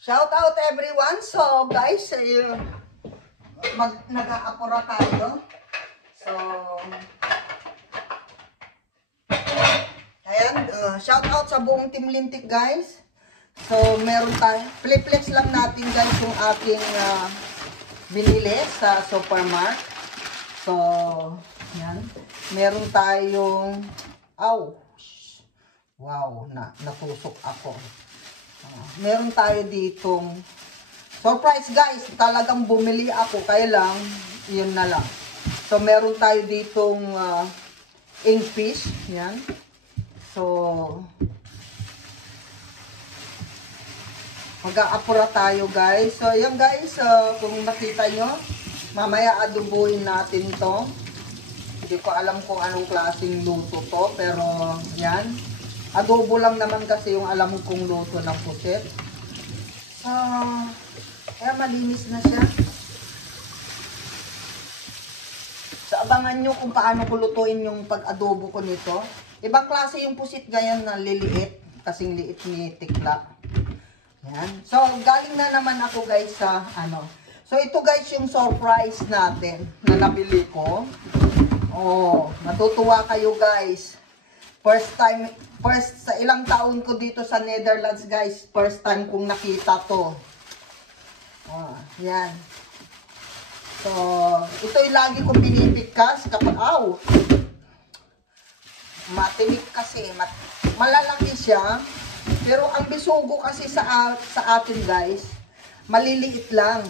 Shout out everyone. So guys, nag-aapura tayo. So ayan, shout out sa buong Team Lintik guys. So meron tayo, flex lang natin guys yung aking binili sa supermarket. So yan, meron tayong wow, natusok ako. Meron tayo ditong surprise guys, talagang bumili ako, kaya lang yun na lang. So meron tayo ditong kingfish, yan. So mag-aapura tayo guys. So yan guys, kung nakita nyo, mamaya adubuin natin to. Hindi ko alam kung anong klaseng luto to, pero yan, adobo lang naman kasi yung alam kong luto ng pusit. Kaya malinis na siya. So abangan nyo kung paano ko lutuin yung pag-adobo ko nito. Ibang klase yung pusit ganyan na liliit, kasing liit ni Tikla. Yan. So galing na naman ako guys sa So ito guys yung surprise natin na nabili ko. Oh, natutuwa kayo guys. First sa ilang taon ko dito sa Netherlands guys, first time kong nakita to. Yan. So, ito yung lagi kong pinipigkas kapag, matinik kasi, malalaki siya, pero ang bisugo kasi sa atin guys, maliliit lang.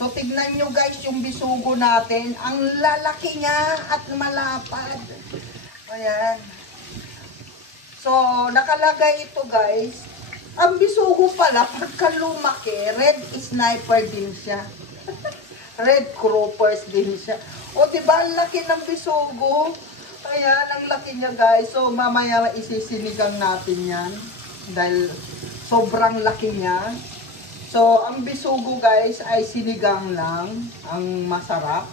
So, tignan nyo guys yung bisugo natin, ang lalaki niya at malapad. Ayan. So, nakalagay ito guys. Ang bisugo pala, pagka lumaki, red sniper din siya. Red croppers din siya. O, diba, ang laki ng bisugo. Ayan, ang laki niya guys. So, mamaya isisinigang natin yan. Dahil sobrang laki niya. So, ang bisugo guys ay sinigang lang. Ang masarap.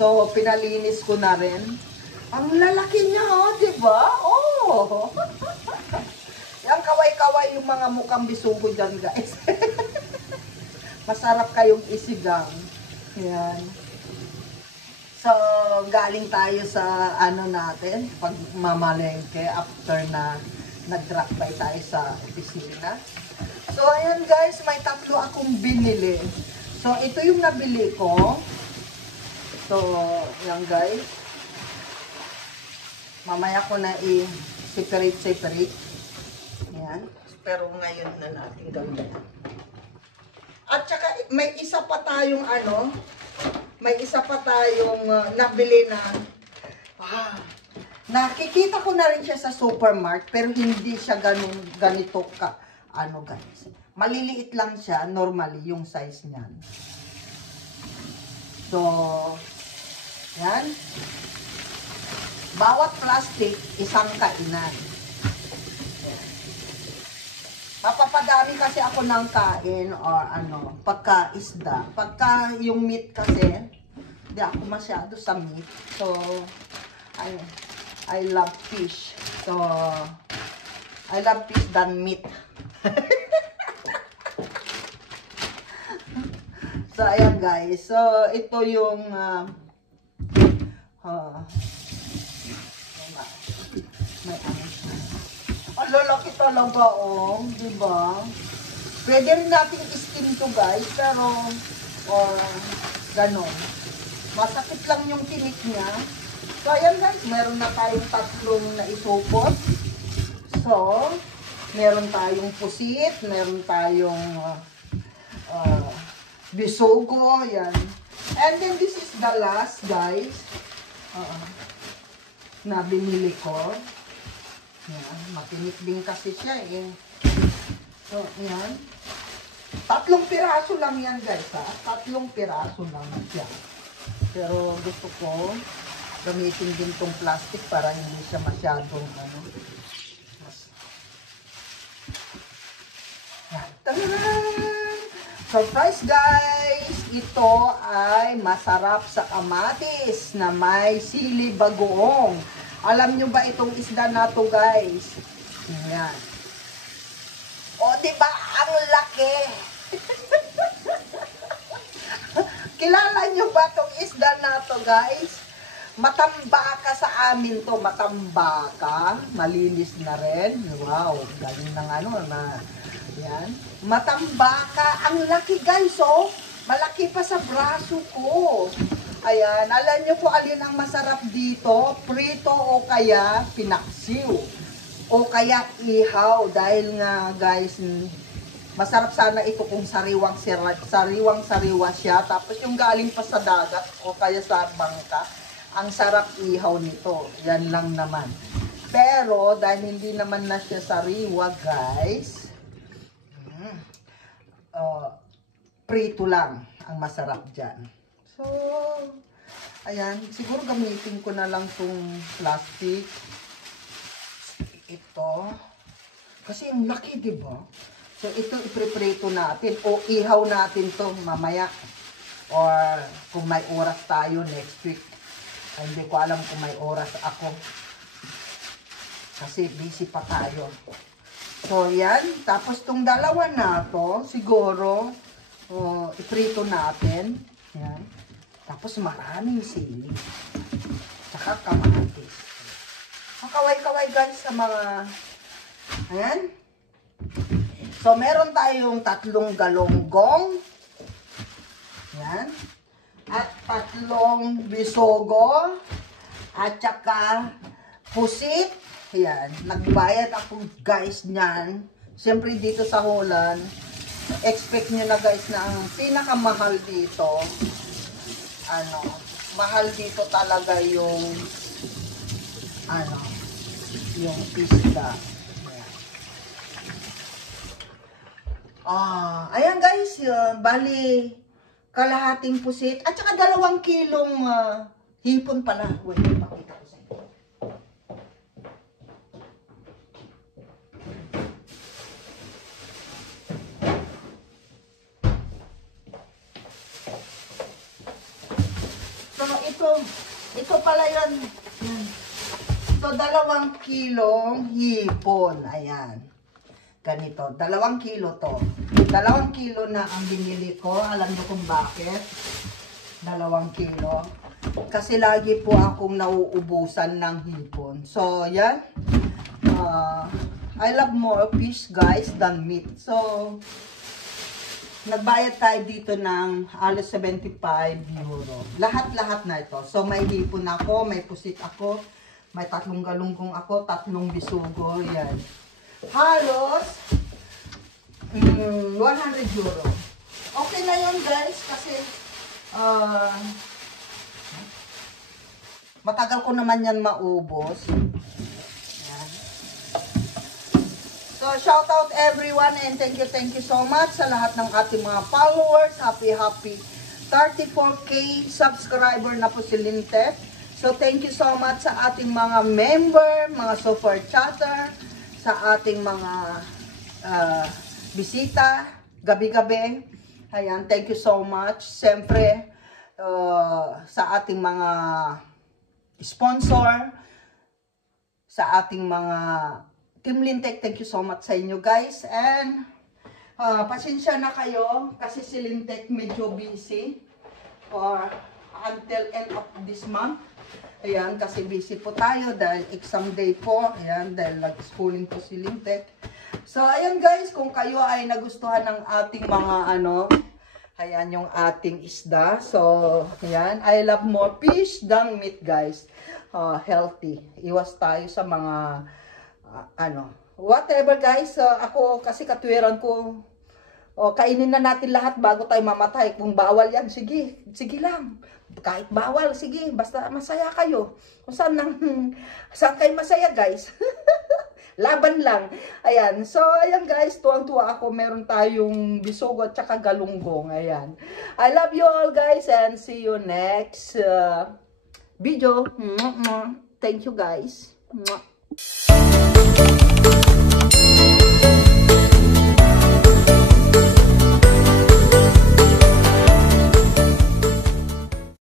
So, pinalinis ko na rin. Ang lalaki niya, diba? Oh! Yan, kaway-kaway yung mga mukhang bisugo dyan, guys. Masarap kayong isigang. Yan. So, galing tayo sa natin, pag mamalengke, after na nag-drop by tayo sa opisina. So, ayan guys, may tatlo akong binili. So, ito yung nabili ko. So, yan guys. Mamaya ko na i-separate. Yan. Pero ngayon na natin gawin. At saka may isa pa tayong nabili na nakikita ko na rin siya sa supermarket pero hindi siya ganito ka guys. Maliliit lang siya normally yung size niyan. So, yan. Bawat plastic, isang kainan. Mapapadami kasi ako ng kain or pagka isda. Pagka yung meat kasi, hindi ako masyado sa meat. So, I love fish. So, I love fish than meat. So, ayan guys. So, ito yung may siya. Ang lalaki talaga, diba? Pwede rin natin i-steam to guys, pero, ganon. Masakit lang yung tinik niya. So, ayan guys, meron na tayong tatlong na isupot. So, meron tayong pusit, meron tayong bisugo, yan. And then, this is the last guys, na binili ko. Yan, matinik din kasi siya So, yan. 3 piraso lang yan guys ha. 3 piraso lang siya. Pero gusto ko gamitin din tong plastic para hindi siya masyadong Yan. Tadaan! Surprise guys! Ito ay masarap sa kamatis na may sili bagoong. Alam nyo ba itong isda na to guys? Yan. O diba, Ang laki. Kilala nyo ba itong isda na to, guys? Matambaka sa amin to. Matambaka. Malinis na rin. Wow, galing ng ano na. Yan. Matambaka. Ang laki, guys, oh. Malaki pa sa braso ko. Ayan. Alam nyo po alin ang masarap dito? Prito o kaya pinaksiw. O kaya ihaw. Dahil nga, guys, masarap sana ito kung sariwang-sariwa siya. Tapos yung galing pa sa dagat o kaya sa bangka. Ang sarap ihaw nito. Yan lang naman. Pero, dahil hindi naman na siya sariwa, guys, prito lang ang masarap dyan. So, ayan. Siguro gamitin ko na lang itong plastic. Ito. Kasi ang laki, diba? So, ito ipreprito natin o ihaw natin to mamaya. Or kung may oras tayo next week. Ay, hindi ko alam kung may oras ako. Kasi busy pa tayo. So, yan. Tapos, itong dalawa na to, siguro, iprito natin. Yan. Tapos, maraming sili. Tsaka kamatis. Kaway-kaway, guys, sa mga, ayan. So, meron tayong 3 galonggong. Yan. At 3 bisogo. At saka pusit. Yan. Nagbayad ako, guys, niyan. Siyempre, dito sa Holland, expect nyo na, guys, na ang pinakamahal dito, mahal dito talaga yung, yung isda. Ayan guys, bali kalahating pusit at saka 2 kilong hipon pala. Wait, pakita ko sa inyo. So ito pala yun. Ito 2 kilong hipon. Ayan. Ganito, 2 kilo to. 2 kilo na ang binili ko. Alam niyo kung bakit? 2 kilo. Kasi lagi po akong nauubusan ng hipon. So, yan. I love more fish, guys, than meat. So, nagbayad tayo dito ng alos 75 euro. Lahat-lahat na ito. So, may hipon ako, may pusit ako, may 3 galunggong ako, 3 bisugo, yan. Halos 100 euro. Okay na yun, guys, kasi matagal ko naman yan maubos. Yan. So, shout out everyone and thank you so much sa lahat ng ating mga followers. Happy 34K subscriber na po si Lintec. So, thank you so much sa ating mga member, mga super chatter, sa ating mga bisita, gabi-gabi. Ayan, thank you so much. Siyempre, sa ating mga sponsor, sa ating mga Team Lintec, thank you so much sa inyo, guys. And, pasensya na kayo, kasi si Lintec medyo busy for until end of this month. Ayan, kasi busy po tayo dahil exam day po. Ayan, dahil nag-schooling po si Lintec. So, ayan guys, kung kayo ay nagustuhan ng ating mga ayan yung ating isda. So, ayan, I love more fish than meat, guys. Healthy. Iwas tayo sa mga, whatever, guys. Ako, kasi katwiran ko, kainin na natin lahat bago tayo mamatay. Kung bawal yan, sige lang. Kahit bawal, sige, basta masaya kayo. Kung saan kayo masaya, guys. Laban lang. Ayan. So, ayan guys, tuwang-tuwa ako. Meron tayong bisugo at saka galunggong. Ayan. I love you all, guys, and see you next video. Thank you, guys.